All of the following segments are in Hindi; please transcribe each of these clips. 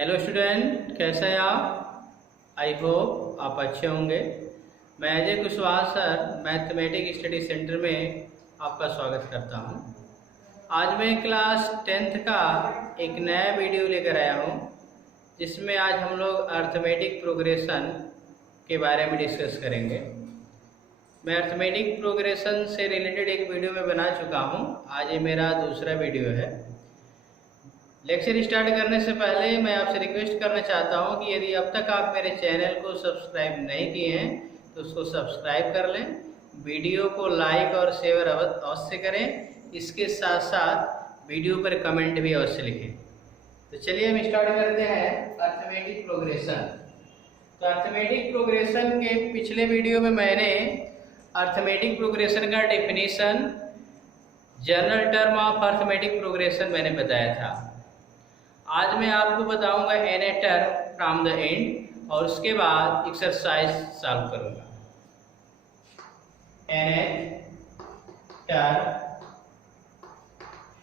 हेलो स्टूडेंट, कैसे हैं आप? आई होप आप अच्छे होंगे। मैं Ajay Kushwaha sir mathematics study centre में आपका स्वागत करता हूं। आज मैं क्लास 10th का एक नया वीडियो लेकर आया हूं, जिसमें आज हम लोग अर्थमेटिक प्रोग्रेशन के बारे में डिस्कस करेंगे। मैं अर्थमेटिक प्रोग्रेशन से रिलेटेड एक वीडियो में बना चुका हूं। आज ये मेरा दूसरा वीडियो है। लेक्चर स्टार्ट करने से पहले मैं आपसे रिक्वेस्ट करना चाहता हूं कि यदि अब तक आप मेरे चैनल को सब्सक्राइब नहीं किए हैं तो उसको सब्सक्राइब कर लें, वीडियो को लाइक और शेयर अवश्य करें। इसके साथ साथ वीडियो पर कमेंट भी अवश्य लिखें। तो चलिए हम स्टार्ट करते हैं अर्थमेटिक प्रोग्रेशन। तो अर्थमेटिक प्रोग्रेशन के पिछले वीडियो में मैंने अर्थमेटिक प्रोग्रेशन का definition, general term of arithmetic progression मैंने बताया था। आज मैं आपको बताऊंगा n a term from the end और उसके बाद एक्सरसाइज सॉल्व करूंगा। N a term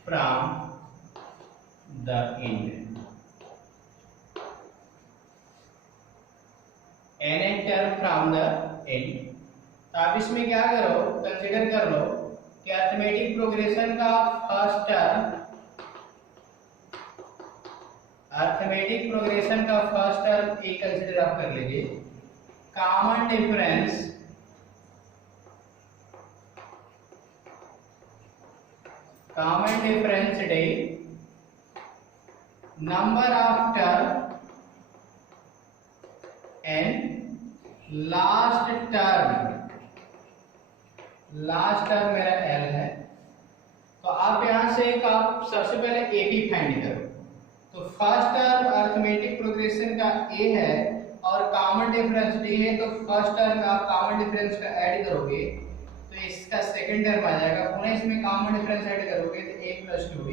from the end. N a term from the end. तो आप इसमें क्या करो, कंसिडर कर लो कि अर्थमेटिक प्रोग्रेशन का फर्स्ट टर्म, अर्थमेटिक प्रोग्रेशन का फर्स्ट टर्म एक कंसिडर आप कर लीजिए। Common difference day number of term and last term मेरा एल है। तो आप यहां से आप सबसे पहले ए बी फाइंड करो। तो फर्स्ट टर्म अर्थमेटिक प्रोग्रेशन का ए है और कॉमन डिफरेंस डी है, तो फर्स्ट टर्म में आप कॉमन डिफरेंस का ऐड करोगे तो इसका सेकंड टर्म आ जाएगा। पुनः इसमें कॉमन डिफरेंस ऐड करोगे तो a + 2b।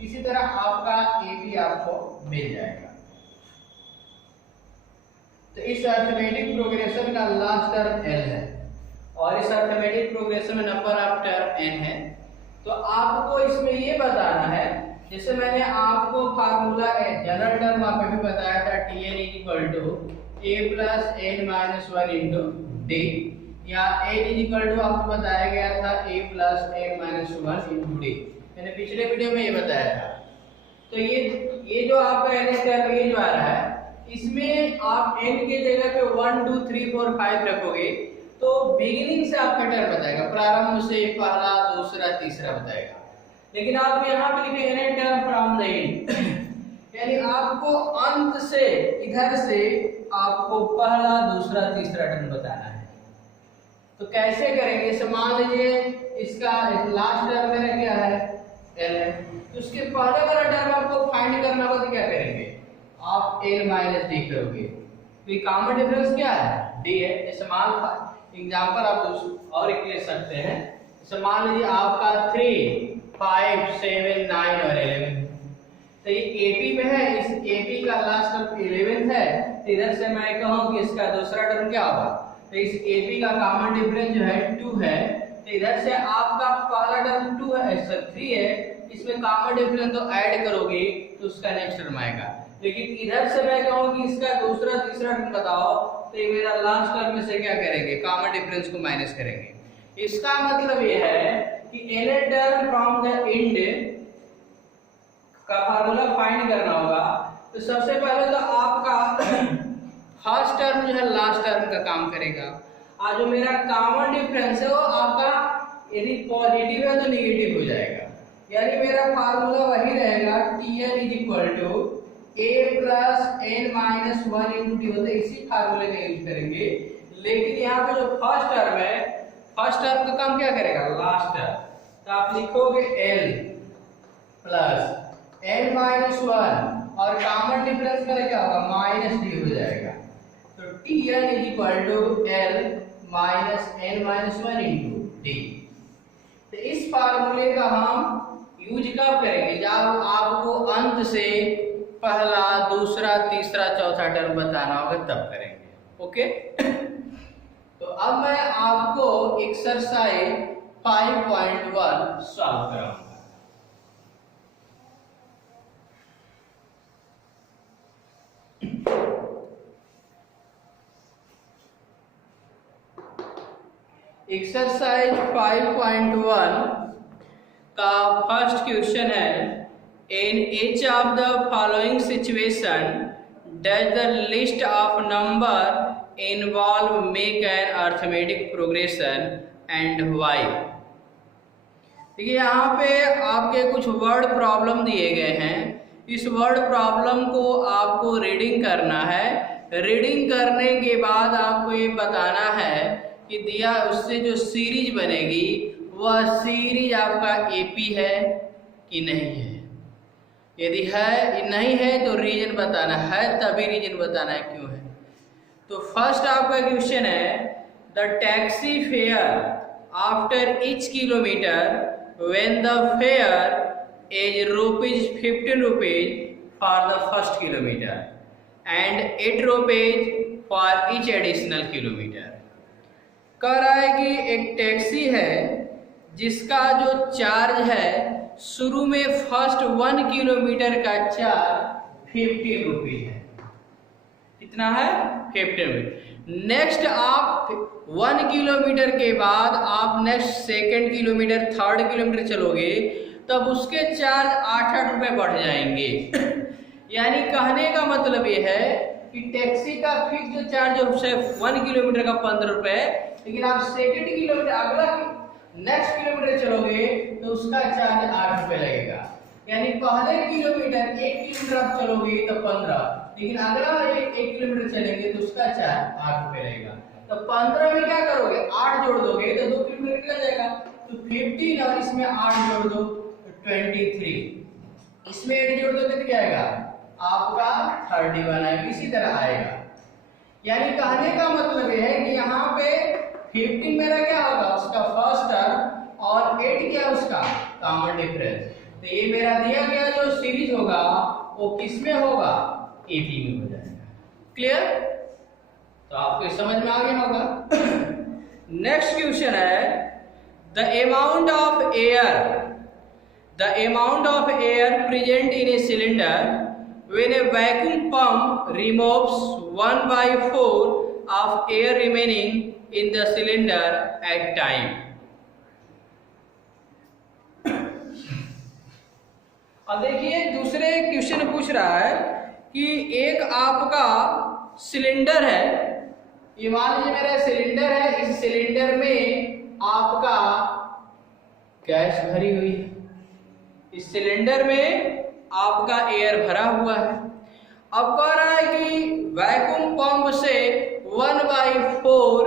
इसी तरह आपका ए बी आपको मिल जाएगा। तो इस अर्थमेटिक प्रोग्रेशन का लास्ट टर्म एल है और इस अर्थमेटिक प्रोग्रेशन में नंबर ऑफ टर्म n है। तो आपको इसमें ये बताना है, जैसे मैंने आपको फार्मूला जनरल टर्म आपको भी बताया था, Tn = a + n - 1 × d, या n आपको बताया गया था a + n - 1 × d। मैंने पिछले वीडियो में ये बताया था। तो ये जो आपका n टर्म ये जो आ रहा है, इसमें आप n के जगह पे 1 2 3 4 5 रखोगे तो बिगिनिंग से आपका टर्म बताएगा, प्रारंभ से पहला, दूसरा, तीसरा बताएगा। लेकिन आप यहाँ पे लिखे n term from the end, यानी आपको अंत से, इधर से आपको पहला, दूसरा, तीसरा टर्म बताना है। तो कैसे करेंगे? इसे मान लीजिए इसका लास्ट टर्म मेरा क्या है, एल है, तो उसके पहले वाला टर्म आपको फाइंड करना होगा। तो क्या करेंगे? आप एल - डी करोगे। तो ये कॉमन डिफरेंस क्या है? डी है। जैसे मान एग्जांपल आप और एक ले सकते हैं। जैसे मान लीजिए आपका 3 5 7 9 और 11, तो ये एपी में है, इस एपी का लास्ट टर्म 11 है। तो इधर से मैं कहूं कि इसका दूसरा टर्म क्या होगा, तो इस एपी का कॉमन डिफरेंस जो है 2 है। तो इधर से आपका पहला टर्म 2 है, सर 3 है, इसमें कॉमन डिफरेंस तो ऐड करोगे तो उसका नेक्स्ट टर्म आएगा। लेकिन इधर से मैं कहूं कि इसका दूसरा, तीसरा टर्म बताओ, तो ये मेरा लास्ट टर्म में से क्या करेंगे, कॉमन डिफरेंस को माइनस करेंगे। इसका मतलब ये है कि n term from the end का फार्मूला फाइंड करना होगा। तो सबसे पहले तो आपका फर्स्ट टर्म जो है लास्ट टर्म का काम करेगा, और जो मेरा कॉमन डिफरेंस है वो आपका यदि पॉजिटिव है तो नेगेटिव हो जाएगा। यानी मेरा फार्मूला वही रहेगा, Tn = a + n - 1 × d होता है। इसी फार्मूले का यूज करेंगे। लेकिन यहाँ पे जो फर्स्ट टर्म है, फर्स्ट टर्म का काम क्या करेगा, लास्ट टर्म। तो आप लिखोगे l + n - 1 और कॉमन डिफरेंस मेरा क्या होगा, -d हो जाएगा। तो Tn = l - n - 1 × d। तो इस फार्मूले का हम यूज कब करेंगे, जब आपको अंत से पहला, दूसरा, तीसरा, चौथा टर्म बताना होगा, तब करेंगे। ओके। तो अब मैं आपको एक्सरसाइज 5.1 सॉल्व कराऊंगा। एक्सरसाइज 5.1 का फर्स्ट क्वेश्चन है, इन each of the following situation does the list of number involve make an arithmetic progression and why। देखिए यहाँ पे आपके कुछ वर्ड प्रॉब्लम दिए गए हैं। इस वर्ड प्रॉब्लम को आपको रीडिंग करना है। रीडिंग करने के बाद आपको ये बताना है कि दिया उससे जो सीरीज बनेगी वह सीरीज आपका एपी है कि नहीं है। यदि है नहीं है तो रीजन बताना है, तभी रीजन बताना है क्यों है। तो फर्स्ट आपका क्वेश्चन है, the taxi fare after each kilometre when the fare is ₹15 for the first kilometer and ₹8 for each additional kilometer। कह रहा है कि एक टैक्सी है जिसका जो चार्ज है शुरू में फर्स्ट 1 किलोमीटर का चार्ज ₹15 है। कितना है? ₹15। नेक्स्ट आप 1 किलोमीटर के बाद आप next second kilometre, third kilometre चलोगे तब उसके चार्ज 8 रुपए बढ़ जाएंगे। यानी कहने का मतलब ये है कि टैक्सी का फिक्स जो चार्ज है 1 किलोमीटर का 15 रुपए, लेकिन आप सेकेंड किलोमीटर अगला नेक्स्ट किलोमीटर चलोगे तो उसका चार्ज 8 रुपए लगेगा। यानी पहले किलोमीटर 1 किलोमीटर आप चलोगे तो 15, लेकिन अगला 1 किलोमीटर चलेंगे तो उसका चार्ज 8 रुपए लगेगा। तो 15 में क्या करोगे? 8 जोड़ दोगे तो 2 किलोमीटर निकल जाएगा। तो 15 और इसमें 8 जोड़ दो तो 23, इसमें 8 जोड़ दोगे तो क्या आएगा? आपका 31 आएगा। इसी तरह आएगा। यानी कहने का मतलब यह है कि यहाँ पे 15 मेरा क्या होगा? उसका फर्स्ट टर्म और 8 क्या उसका कॉमन डिफरेंस। तो ये मेरा दिया गया जो सीरीज होगा वो किस में होगा? एपी में हो जाएगा। क्लियर? तो आपको समझ में आ गया होगा। नेक्स्ट क्वेश्चन है, the amount of air present in a cylinder when A vacuum pump removes 1/4 of air remaining in the cylinder at time. अब देखिए दूसरे क्वेश्चन पूछ रहा है कि एक आपका सिलेंडर है, ये मान लीजिए मेरा सिलेंडर है, इस सिलेंडर में आपका गैस भरी हुई है, इस सिलेंडर में आपका एयर भरा हुआ है। अब कह रहा है कि वैक्यूम पंप से 1/4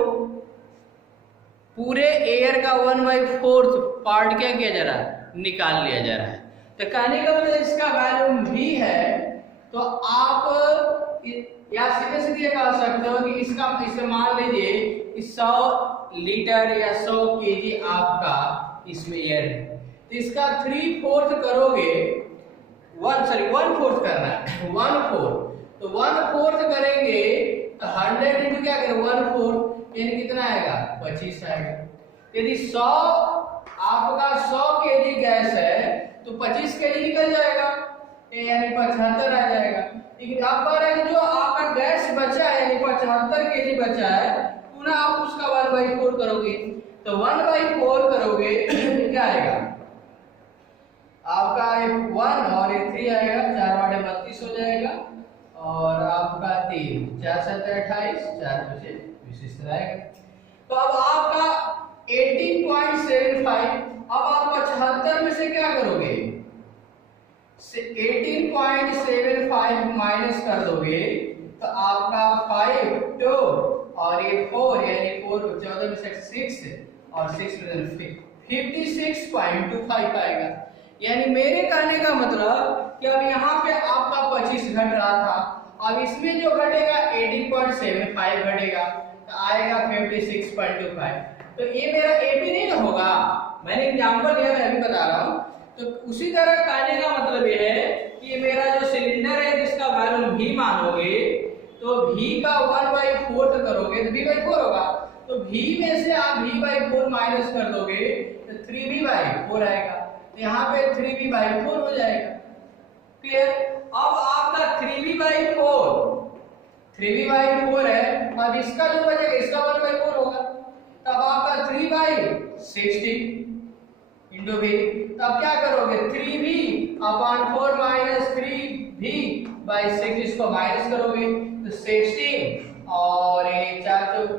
पूरे एयर का 1/4 पार्ट क्या किया जा रहा है? निकाल लिया जा रहा है। तो कहने का मतलब इसका वैल्यूम भी है, तो आप या सीधे सीधे कह सकते हो कि इसका इसे मान लीजिए 100 लीटर या 100 केजी आपका इसमें एयर है, तो इसका 3/4 करोगे, 1/4 करना है, 1/4, तो 1/4 करेंगे तो 100 इंटू क्या करें 1/4, यानी कितना आएगा? 25 आएगा। यदि 100 आपका 100 केजी गैस है तो 25 केजी निकल जाएगा, यानी 75 आ जाएगा। लेकिन आप कह रहे हैं जो आपका गैस बचा है यानी 75 केजी बचा है, पुनः आप उसका 1/4 करोगे, तो 1/4 करोगे क्या आएगा? आपका 1 और 3 आएगा, 4/32 हो जाएगा, और आपका 3, 4 7 28, 4 बचे 20 आएगा। तो अब आपका 18.75, अब आप 75 में से क्या करोगे? 18.75 माइनस कर दोगे तो आपका 5 2 और ये 4, यानी 4 14 में से 6 और 6 में 56.25 आएगा। यानी मेरे कहने का मतलब कि अब यहाँ पे आपका 25 घट रहा था, अब इसमें जो घटेगा 18.75 घटेगा तो आएगा 56.25। तो ये मेरा एपी नहीं होगा, मैंने एग्जांपल दिया, मैं अभी बता रहा हूँ। तो उसी तरह कहने का मतलब ये है कि ये मेरा जो सिलेंडर है जिसका वैल्यूम भी मानोगे तो v का 1/4 करोगे तो v/4 होगा, तो v में से आप v/4 माइनस कर दोगे तो 3v/4 आएगा। तो यहाँ पे 3v/4 हो जाएगा। क्लियर? अब आपका 3v/4 है, अब इसका जो बचेगा इसका 1/4 होगा, तब आपका 3/16 इंटू भी, तब क्या करोगे 3v/4 माइनस 3v/6, इसको माइनस करोगे तो 16 और ये 4 चौक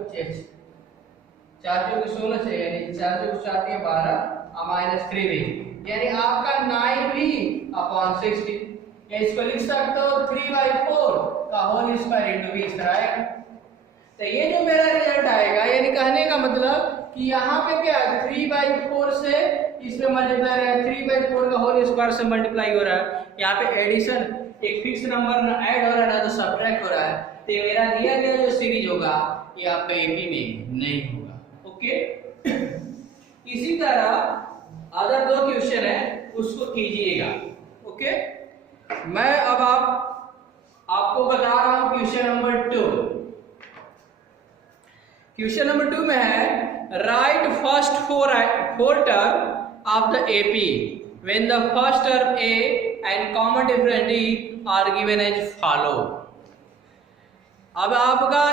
16 से यानी 4 चौक 12 और माइनस 3v, यानी आपका 9v/16। या इसको लिख सकते हो 3/4 का होल स्क्वायर इंटू v, इस तरह आएगा। तो ये जो मेरा रिजल्ट आएगा, यानी कहने का मतलब कि यहाँ पे क्या 3/4 से इसमें मल्टीप्लाई रहा है, 3/4 का होल स्क्वायर से मल्टीप्लाई हो रहा है। यहाँ पे एडिशन एक फिक्स नंबर ना ऐड हो रहा है ना तो सब्ट्रैक्ट हो रहा है। तो ये मेरा दिया गया जो सीरीज होगा ये आपका एपी में नहीं होगा। ओके, इसी तरह अदर दो क्वेश्चन है उसको कीजिएगा। ओके, मैं अब आपको बता रहा हूं क्वेश्चन नंबर 2। क्वेश्चन नंबर 2 में है write first four term of the AP when the first term a and common difference d are given as follow. अब आपका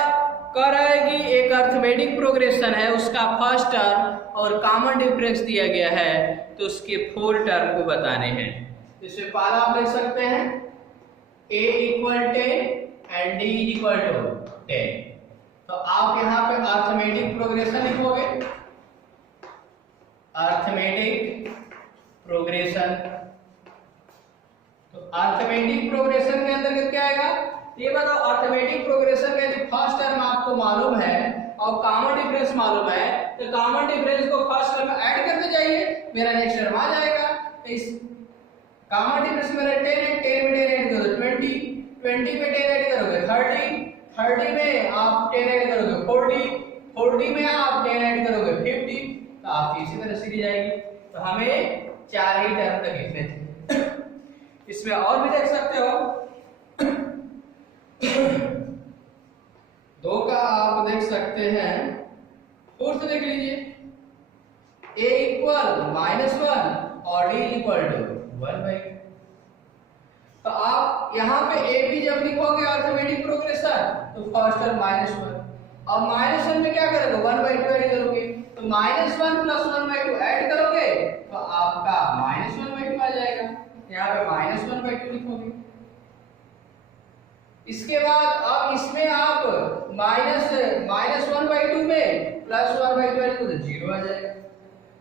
कह रहा है कि एक अर्थमेटिक प्रोग्रेशन है, उसका फर्स्ट टर्म और कॉमन डिफरेंस दिया गया है, तो उसके 4 टर्म को बताने हैं। इसमें पहला आप लिख सकते हैं a = 10 एंड d = 10। तो आप यहाँ पे अर्थमेटिक प्रोग्रेशन लिखोगे, अर्थमेटिक प्रोग्रेशन। तो अर्थमेटिक प्रोग्रेशन के अंतर्गत क्या आएगा ये बताओ। अर्थमेटिक प्रोग्रेशन का यदि फर्स्ट टर्म आपको मालूम है और कॉमन डिफरेंस मालूम है, तो कॉमन डिफरेंस को फर्स्ट टर्म में ऐड करते जाइए, मेरा नेक्स्ट टर्म आ जाएगा। तो इस कॉमन डिफरेंस मेरा 10 है, 10 में 10 ऐड करो 20, 20 में 10 ऐड करोगे 30, 30 में आप 10 ऐड करोगे 40, 40 में आप 10 ऐड करोगे 50। तो आपकी इसी तरह सीरीज आएगी। तो हमें 4 ही टर्म तक लिखने थे। इसमें और भी देख सकते हो, 2 का आप देख सकते हैं, 4th देख लीजिए a = -1 और d = 1/2। तो आप यहाँ पे a भी जब लिखोगे अर्थमेटिक प्रोग्रेशन तो फर्स्ट टर्म -1 और -1 में क्या करोगे 1/2 ऐड करोगे, तो -1 + 1/2 ऐड करोगे तो आपका -1/2 आ जाएगा। यहाँ पे -1/2 लिखोगे। इसके बाद अब इसमें आप -1/2 में +1/2 ऐड करो तो 0 आ जाएगा।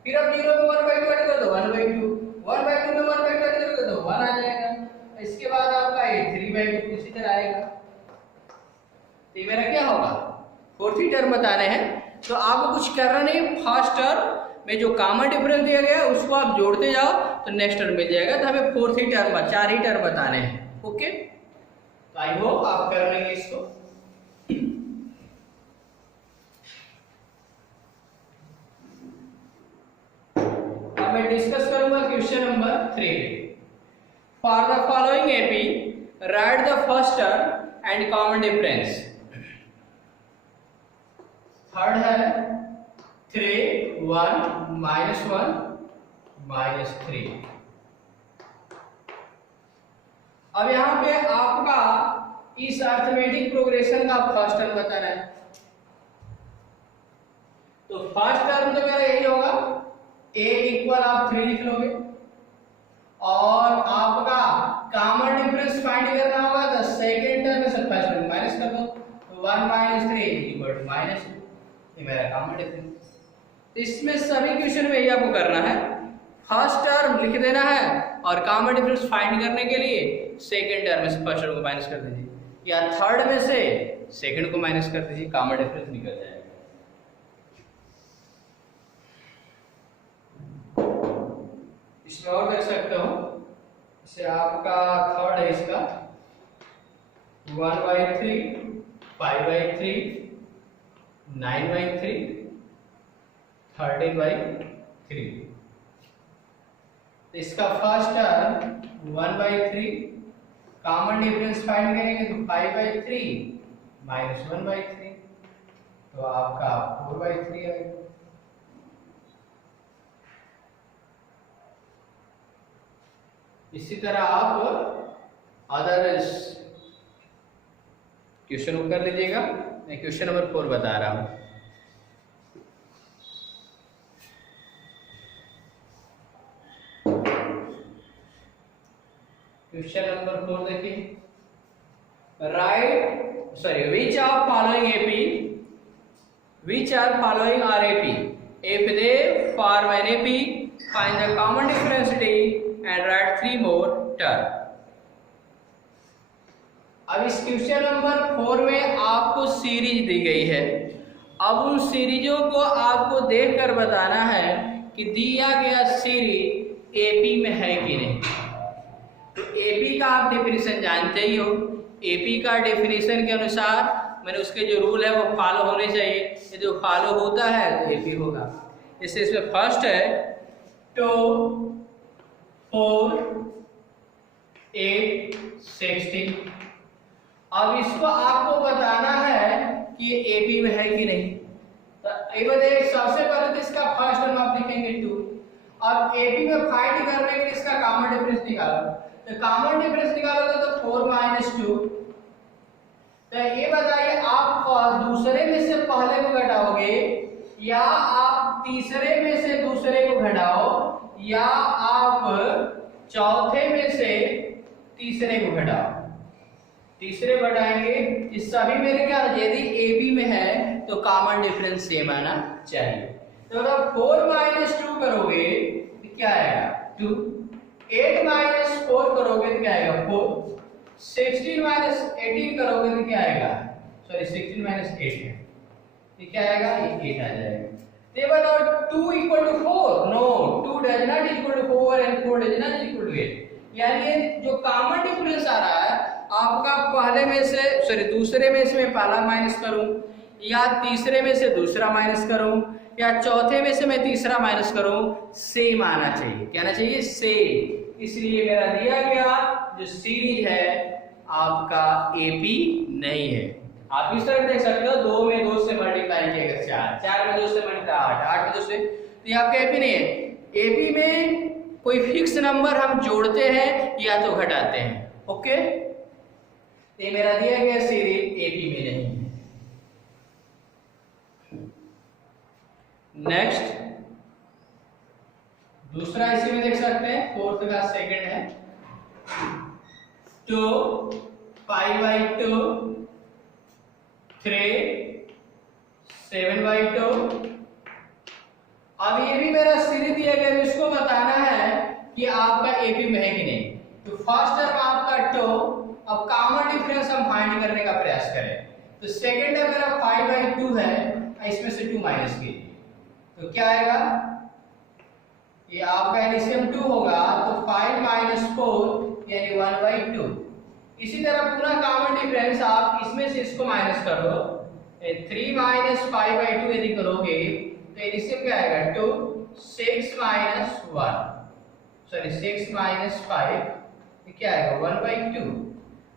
फिर अब 0 में 1/2 ऐड कर दो 1/2, 1/2 में 1/2 ऐड करोगे तो 1 आ जाएगा। इसके बाद आपका ये 3/2 इसी तरह आएगा। तो ये मेरा क्या होगा 4th टर्म बताने हैं। तो आपको कुछ करना नहीं, फर्स्ट टर्म में जो कॉमन डिफरेंस दिया गया है उसको आप जोड़ते जाओ तो नेक्स्ट टर्म मिल जाएगा। तो हमें 4th टर्म 4 ही टर्म बताने हैं। ओके, तो आई होप आप कर लेंगे इसको। अब मैं डिस्कस करूंगा question number 3। For the following AP right the first term and common difference. Third है 3 1 -1 -3। अब यहाँ पे आपका इस अर्थमेटिक प्रोग्रेशन का फर्स्ट टर्म बताना है। तो फर्स्ट टर्म तो मेरा यही होगा, a = आप 3 लिख लोगे और आपका कॉमन डिफरेंस फाइंड करना होगा। तो सेकंड टर्म में से फर्स्ट टर्म माइनस कर दो, तो 1 - 3 = -2। ये मेरा कॉमन डिफरेंस। इसमें सभी क्वेश्चन में यही आपको करना है, फर्स्ट टर्म लिख देना है और कॉमन डिफरेंस फाइंड करने के लिए सेकंड टर्म में से फर्स्ट टर्म को माइनस कर दीजिए या थर्ड में से सेकंड को माइनस कर दीजिए, कॉमन डिफरेंस निकल जाएगा। इसमें और देख सकते हो, इसे आपका थर्ड है, इसका 1/3 5/3 9/3 13/3। इसका first term 1/3, common difference find करेंगे तो 5/3 - 1/3 तो आपका 4/3 आएगा। इसी तरह आप अदर क्वेश्चन को कर लीजिएगा। मैं क्वेश्चन नंबर 4 बता रहा हूं। क्वेश्चन नंबर 4 देखिए, which are following are AP? If they form an AP, find the common difference D and write 3 more term. अब इस क्वेश्चन नंबर 4 में आपको सीरीज दी गई है। अब उन सीरीजों को आपको देखकर बताना है कि दिया गया सीरीज एपी में है कि नहीं। तो एपी का आप डेफिनेशन जानते ही हो। एपी का डेफिनेशन के अनुसार मैंने उसके जो रूल है वो फॉलो होने चाहिए। ये जो फॉलो होता है तो एपी होगा। इससे इसमें फर्स्ट है 2 4 8 16। अब इसको आपको बताना है कि ये एपी में है कि नहीं। तो सबसे पहले तो इसका फर्स्ट टर्म आप लिखेंगे 2। अब एपी में फाइंड करने के लिए इसका कॉमन डिफरेंस निकालो। तो कॉमन डिफरेंस निकालोगे तो 4 - 2। तो ये बताइए आप दूसरे में से पहले को घटाओगे या आप तीसरे में से दूसरे को घटाओ या आप चौथे में से तीसरे को घटाओ। तीसरे बढ़ाएंगे। इस सभी मेरे क्या, यदि AB में है तो कॉमन डिफरेंस सेम आना चाहिए। तो अगर 4 - 2 करोगे तो क्या आएगा 2। 8 - 4 करोगे तो क्या आएगा 4। 16 - 18 करोगे तो क्या आएगा, सॉरी 16 - 8 है तो क्या आएगा, ये 8 आ जाएगा। तो ये बताओ 2 = 4। No, 2 does not equal to 4 and 4 does not equal to 8। यानी ये जो कॉमन डिफरेंस आ रहा है आपका पहले में से, सॉरी दूसरे में से मैं पहला माइनस करूं या तीसरे में से दूसरा माइनस करूं या चौथे में से मैं तीसरा माइनस करूं, सेम आना चाहिए। क्या आना चाहिए, सेम। इसलिए मेरा दिया गया जो सीरीज है आपका एपी नहीं है। आप इस तरह देख सकते हो 2 में 2 से मल्टीप्लाई किया 4, 4 में 2 से मल्टीप्लाई 8, 8 में 2 से, तो ये आपका एपी नहीं है। एपी में कोई फिक्स नंबर हम जोड़ते हैं या तो घटाते हैं। ओके, ये मेरा दिया गया सीरीज एपी में नहीं है। नेक्स्ट दूसरा इसी में देख सकते हैं, 4th का सेकंड है 2 5/2 3 7/2। अब ये भी मेरा सीरीज दिया गया, इसको बताना है कि आपका एपी में है कि नहीं। तो फर्स्ट टर्म आपका 2, अब कॉमन डिफरेंस हम फाइंड करने का प्रयास करें। तो सेकंड टर्म मेरा 5/2 है, इसमें से 2 माइनस कीजिए तो क्या आएगा, ये आपका एलसीएम 2 होगा तो 5 - 4 यानी 1/2। इसी तरह पूरा कॉमन डिफरेंस आप इसमें से इसको माइनस कर दो। 3 - 5/2 यदि करोगे तो एलसीएम क्या आएगा 2। 6 - 1, सॉरी 6 - 5 ये क्या आएगा 1/2।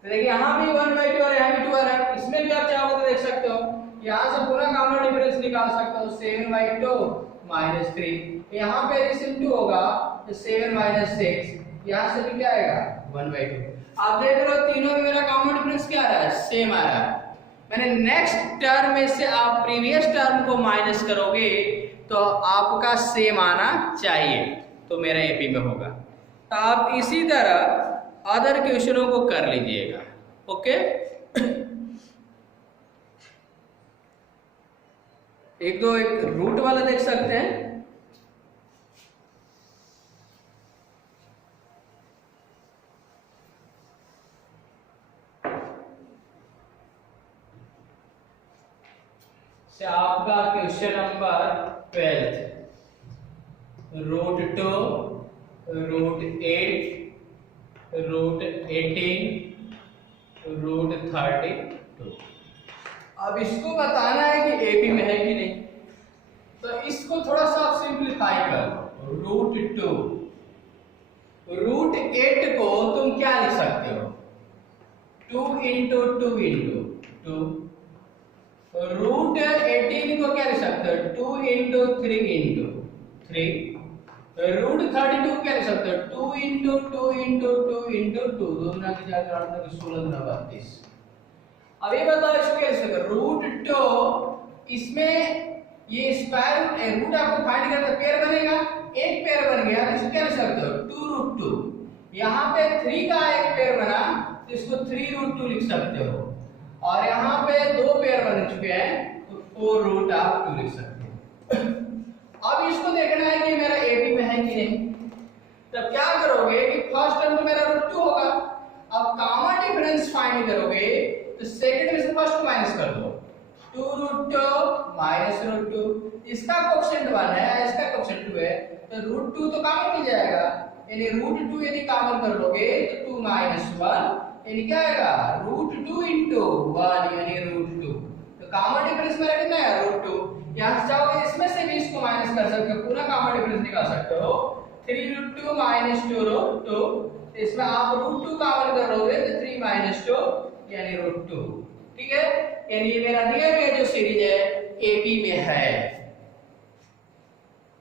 तो देखिए यहाँ भी 1/2 और यहाँ भी 2 आ रहा है। इसमें भी आप चाहो तो देख सकते हो, यहाँ से पूरा कॉमन डिफरेंस निकाल सकते हो 7/2 - 3। यहाँ पे एलसीएम 2 होगा तो 7 - 6, यहाँ से भी क्या आएगा 1/2। आप देख रहे हो तीनों में मेरा कॉमन डिफरेंस क्या आ रहा है, सेम आ रहा है। मैंने नेक्स्ट टर्म में से आप प्रीवियस टर्म को माइनस करोगे तो आपका सेम आना चाहिए, तो मेरा एपी में होगा। तो आप इसी तरह अदर क्वेश्चनों को कर लीजिएगा। ओके, एक रूट वाला देख सकते हैं। से आपका क्वेश्चन नंबर 12 √2 √8 √18 √32। अब इसको बताना है कि एपी में है कि नहीं। तो इसको थोड़ा सा सिंप्लीफाई कर लो। √2 √8 को तुम क्या लिख सकते हो 2 × 2 × 2। √18 को क्या लिख सकते हो 2 × 3 × 3। √32 क्या लिख सकते हो 2 × 2 × 2 × 2 2 गुना की 4 4 की 16 गुना 32। अब ये बताओ इसको क्या लिख सकते हो √2, इसमें ये स्क्वायर रूट आपको फाइंड करना पेयर बनेगा, एक पेयर बन गया तो इसको क्या लिख सकते हो 2 √2। यहाँ पे 3 का एक पेयर बना तो इसको 3√2 लिख सकते हो, और यहाँ पे 2 पेयर बन चुके हैं तो 4√2 लिख सकते हो। अब इसको देखना है कि मेरा एबी में है कि नहीं। तब क्या करोगे कि फर्स्ट टर्म तो मेरा √2 होगा, अब कॉमन डिफरेंस फाइंड करोगे तो सेकंड में से फर्स्ट माइनस कर दो, 2√2 माइनस √2, इसका कोएफिशिएंट 1 है, इसका कोएफिशिएंट 2 है, तो √2 तो कॉमन मिल जाएगा, यानी √2 यदि कॉमन कर लोगे तो 2 माइनस 1 यानी क्या आएगा √2 into 1 यानी √2। तो कॉमन डिफरेंस मेरा कितना है √2। यहां से चाहोगे इसमें से भी इसको माइनस कर सकते हो, पूरा कॉमन डिफरेंस निकाल सकते हो, 3√2 माइनस 2√2, इसमें आप √2 कॉमन कर लोगे तो 3 माइनस 2 यानी √2। ठीक है, यानी ये मेरा दिया गया जो सीरीज है एबी में है।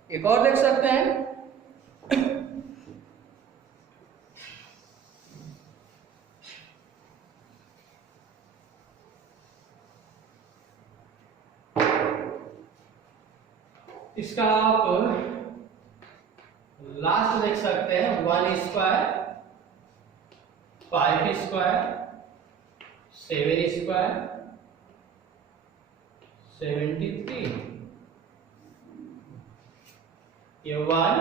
एक और देख सकते हैं, इसका आप लास्ट देख सकते हैं 1 स्क्वायर 5 स्क्वायर 7 स्क्वायर 73, ये 1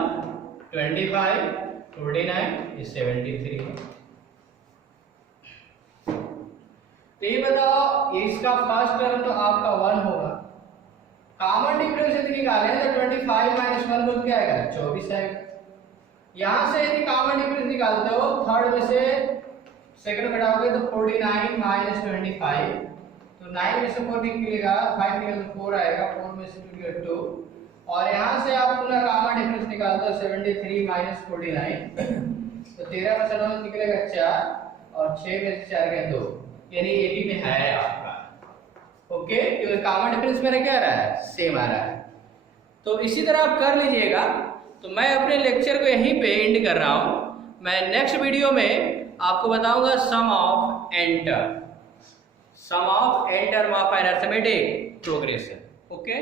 25 49 ये 73 है। तो ये बताओ इसका फर्स्ट टर्म तो आपका 1 होगा, कॉमन डिफरेंस यदि निकालें तो 25 माइनस 1 बोल क्या आएगा 24 आएगा। यहां से यदि कॉमन डिफरेंस निकालते हो थर्ड में से सेकंड घटाओगे तो 49 माइनस 25, तो 9 में से 4 निकलेगा, 5 निकलेगा तो 4 आएगा, 4 में से 2 निकलेगा 2, और यहां से आप पूरा कॉमन डिफरेंस निकालते हो 73 माइनस 49 तो 13 में से 9 निकलेगा 4 और 6 में से 4 गया 2, यानी एबी में है आपका। ओके, क्योंकि कॉमन डिफरेंस मेरा क्या आ रहा है सेम आ रहा है। तो इसी तरह आप कर लीजिएगा। तो मैं अपने लेक्चर को यहीं पे एंड कर रहा हूं, मैं नेक्स्ट वीडियो में आपको बताऊंगा sum of n term of an arithmetic progression. Okay.